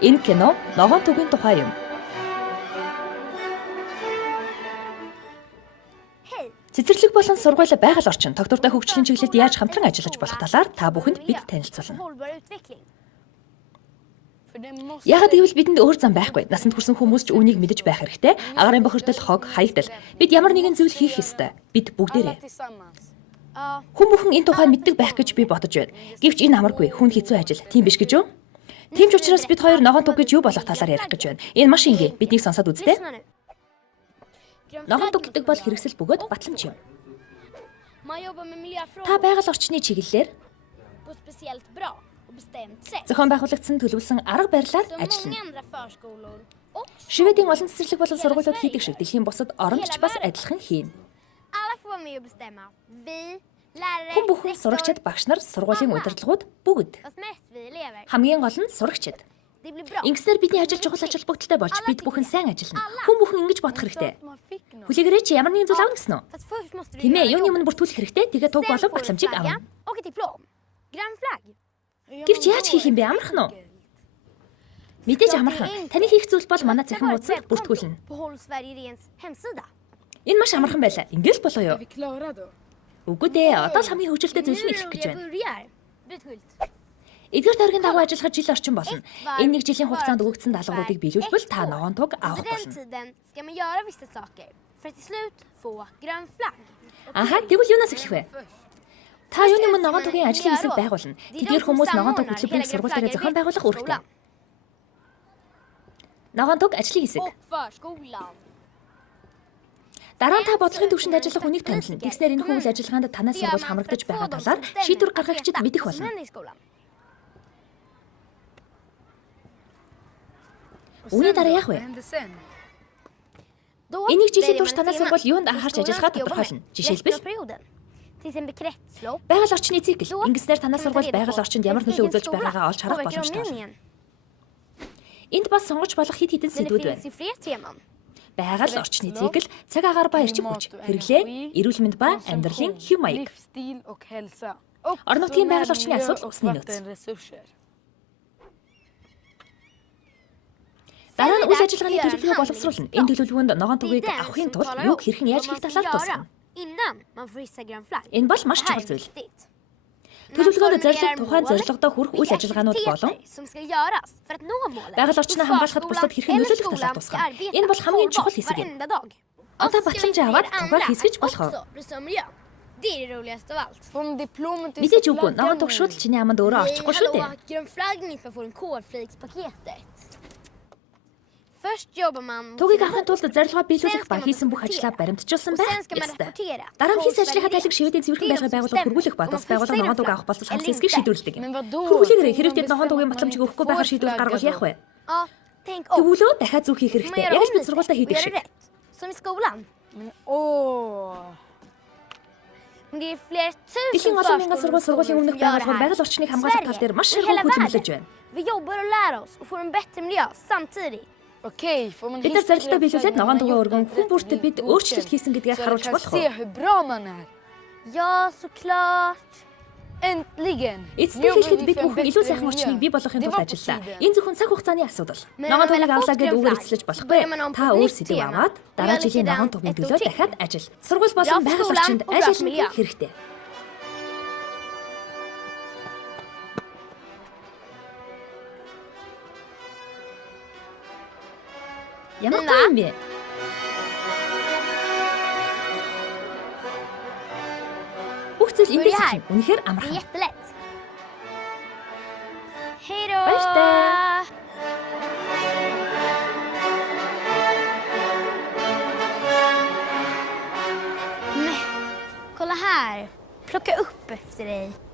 Энэ кино ногоон түгийн тухай юм. Цэцэрлэг болон сургууль байгаль орчин тогтвортой хөгжлийн чиглэлд яаж хамтран ажиллаж болох талаар та бүхэнд бид танилцуулна. Яагаад гэвэл бидэнд өөр зам байхгүй. Насанд хүрсэн хүмүүс ч үүнийг мэдэж байх хэрэгтэй. Агарын бохирдол, хог, хаягдал. Бид ямар нэгэн зүйл хийх ёстой. Бид бүгдээрээ. Хүн бүхэн энэ тухай мэддэг байх гэж би бодож байна. Гэвч энэ амаргүй. Хүн хэцүү ажил. Тийм биш гэж юу? Тийм ч учраас бид хоёр ногоон туг гэж юу болох талаар ярих гэж байна. Энэ маш энгийн. Биднийг сонсоод үзтээ. Ногоон туг гэдэг бол хэрэгсэл бөгөөд батламж юм. Та байгаль орчны чиглэлээр зохион байгуулагдсан төлөвлөсөн арга барилаар ажиллана. Шведийн олон цэцэрлэг болон сургуулиуд хийдэг шиг дэлхийн бусад оронд ч бас адилхан хийн. Хүн бүхэн сурагчид, багш нар, сургуулийн удирдлагууд бүгд. Хамгийн гол нь сурагчид. Ингэснээр бидний ажил чухал ач холбогдолтой болж бид бүхэн сайн ажиллана. Хүн бүхэн ингэж бодох хэрэгтэй. Хүлээгээрэй чи ямар нэгэн зүйл авна гэсэн үү? Тийм ээ, юуны өмнө бүртгүүлэх хэрэгтэй. Тэгээ туг болон батламжийг авна. Гэвч яаж хийх юм бэ? Амархан уу? Мэдээж амархан. Таны хийх зүйл бол манай цахим хуудсанд бүртгүүлнэ. Энэ маш амархан байлаа. Ингээл болоо юу? Үгүй дээ. Одоо л хамгийн хөгжилтэй зүйл нь эхлэх гэж байна. Эдгээр тойргийн дагуу ажиллахад жил орчим болно. Энэ нэг жилийн хугацаанд өгөгдсөн даалгавруудыг биелүүлбэл та ногоон туг авах болно. Аха, тэгвэл юунаас эхлэх вэ? Та юуны өмнө ногоон тугийн ажлын хэсэг байгуулна. Тэдгээр хүмүүс ногоон туг хөтөлбөрийг сургуультаараа зохион байгуулах үүрэгтэй. Ногоон туг ажлын хэсэг. Дараа нь та бодлогын түвшинд ажиллах хүнийг томилно. Тэгснээр энэ хүн үйл ажиллагаанд танаас сургууль хамрагдаж байгаа талаар шийдвэр гаргагчид мэдэх болно. Үүний дараа яах вэ? Энийг жилийн турш танаас сургууль юунд анхаарч ажиллахаа тодорхойлно. Жишээлбэл байгаль орчны цикл. Ингэснээр танаас сургууль байгаль орчинд ямар нөлөө үзүүлж байгаагаа олж харах боломжтой болно. Энд бас сонгож болох хэд хэдэн сэдвүүд байна. Байгаль орчны цикл, цаг агаар ба эрчим хүч, хэрэглээ, эрүүл мэнд ба амьдралын хэв маяг. Орон нутгийн байгаль орчны асуудал, усны нөөц. Дараа нь үйл ажиллагааны төлөвлөгөө боловсруулна. Энэ төлөвлөгөөнд ногоон тугийг авахын тулд юуг хэрхэн яаж хийх талаар тусгана. Энэ бол маш чухал зүйл. Төлөвлөгөөнд зорилго тухайн зорилгодоо хүрэх үйл ажиллагаанууд болон байгаль орчноо хамгаалахад бусад хэрхэн нөлөөлөх талаар тусгана. Энэ бол хамгийн чухал хэсэг юм. Одоо батламж аваад тугаар хийсгэж болох уу? Мэдээж үгүй. Ногоон туг шууд чиний аманд өөрөө орчихгүй шүү дээ. Тугийг авахын тулд зорилгоо биелүүлэх ба хийсэн бүх ажлаа баримтжуулсан байх ёстой. Дараа нь хийсэн ажлынхаа тайлбар Шведийн цэвэрхэн байшин байгууллагад хүргүүлэх ба тус байгууллага ногоон туг авах болцол хамтсан хэсгийг шийдвэрлэдэг. Хүргүүлээрэй. Хэрэв тэд ногоон тугийн батламжийг өгөхгүй байхаар шийдвэр гаргавал яах вэ? Тэгвэл дахиад зүг хийх хэрэгтэй. Яг л бид сургуультаа хийдэг шиг. Дэлхийн олон мянган сургуулийн өмнөх байгууллагууд байгаль орчныг хамгаалах тал дээр маш шаргуу хөдөлмөрлөж байна. Бид нар зорилтоо биелүүлээд ногоон тугаа өргөн хүн бүрт бид өөрчлөлт хийсэн гэдгийг харуулж болох уу? Эцнийг хэлэхэд бид бүхэн илүү сайхан орчныг бий болгохын тулд ажиллаа. Энэ зөвхөн цаг хугацааны асуудал. Ногоон тугийг авлаа гэдээ үгээр эцэлж болохгүй. Та өөр сэдв аваад дараа жилийн ногоон тугийн төлөө дахиад ажил. Сургууль болон байгаль орчинд аль аль нь хэрэгтэй. Ямар гоё юм бэ? Бүх зүйл эндээс эхэлнэ. Үнэхээр амархан. Баяртай. Kolla här. Plocka upp efter dig.